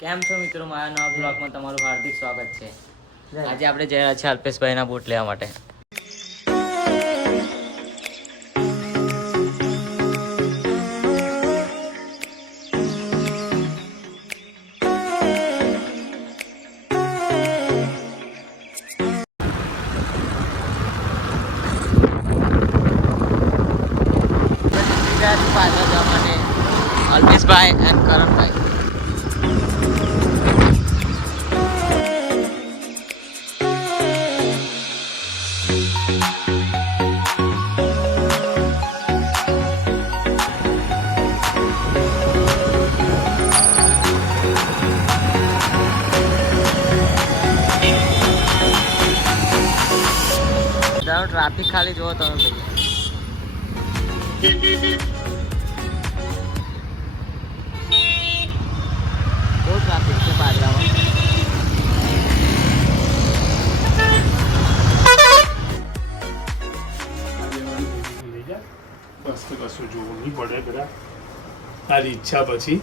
કેમ છો મિત્રો, મારા નવા બ્લોગમાં તમારું હાર્દિક સ્વાગત છે. આજે આપણે જઈ રહ્યા છીએ અલ્પેશભાઈના બૂટ લેવા માટે. પાછળ જવા માટે અલ્પેશભાઈ એન્ડ કરણભાઈ. ટ્રાફિક ખાલી જુઓ તમે ભાઈ. બહુ ટ્રાફિક છે પાદરામાં. બસ તો કશું જોવું નહીં પડે બધા તારી ઈચ્છા પછી.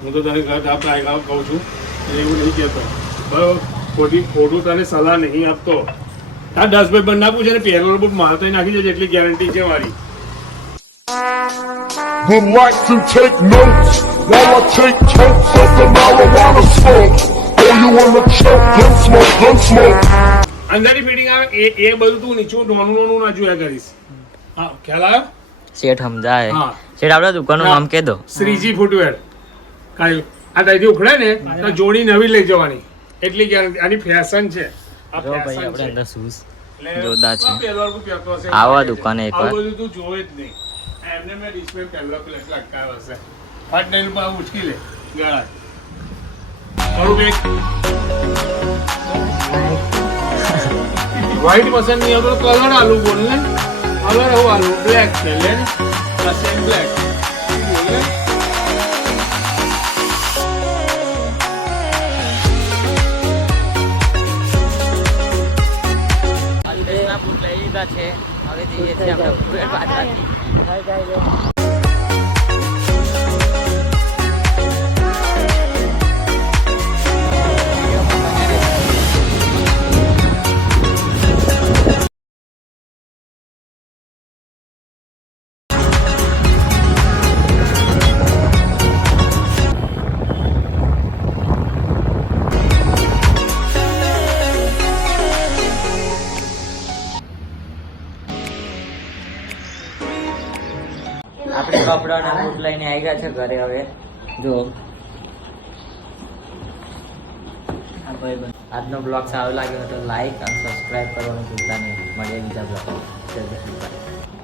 હું તો તને કહું છું એવું નહીં કહેતો બરાબર. ખોટું તને સલાહ નહીં આપતો. તાર 10 ભાઈ બંધ આપું છે ને પેરોલ બુટ મારે તો નાખી દેજે એટલી ગેરંટી છે મારી. Would like to take notes while I take totes of the marijuana smoke. Oh, you wanna choke? Gun smoke, gun smoke. અંદરની ફિટિંગ આવે એ બધું તું નીચું નાનું ના જોયા કરીશ. હા ખ્યાલ આવ્યો? શેઠ સમજાય. હા. શેઠ આપણા દુકાનનું નામ કહી દો. શ્રીજી ફૂટવેર. કાંઈ આ ત્યાંથી ઉખડે ને તો જોડી નવી લઈ જવાની એટલી ગેરંટી. આની ફેશન છે. આ જો ભાઈ ફેશન આપણે છે. અંદર શૂઝ એટલે જોરદાર છે. આ પહેરવાનું તું પહેરતો હશે. આવા દુકાને એકવાર. આવું બધું તું જોવે જ નહીં. એમને મેં ડિસ્પ્લે પહેલો પ્લેસ લટકાવ્યો હશે. ફટ નહીં ઉપર ઉચકી લે ગળા. મારું બેગ વ્હાઈટ પસંદ નહીં આવતો કલર આલુ બોલ ને. કલર હું આલુ બ્લેક છે લે ને. આ સેમ બ્લેક બોલ ને. અલ્પેશના બૂટ લઈ લીધા છે. હવે જઈએ છીએ આપણે કુબેર બાજારથી. આપણે કપડા અને બૂટ લઈને આવી ગયા છે ઘરે. હવે જો આજનો બ્લોગ સારો લાગ્યો તો લાઈક અને સબસ્ક્રાઈબ કરવાનું ભૂલતા નહીં. મળીએ બીજા બ્લોગ. જય શ્રી કૃષ્ણ.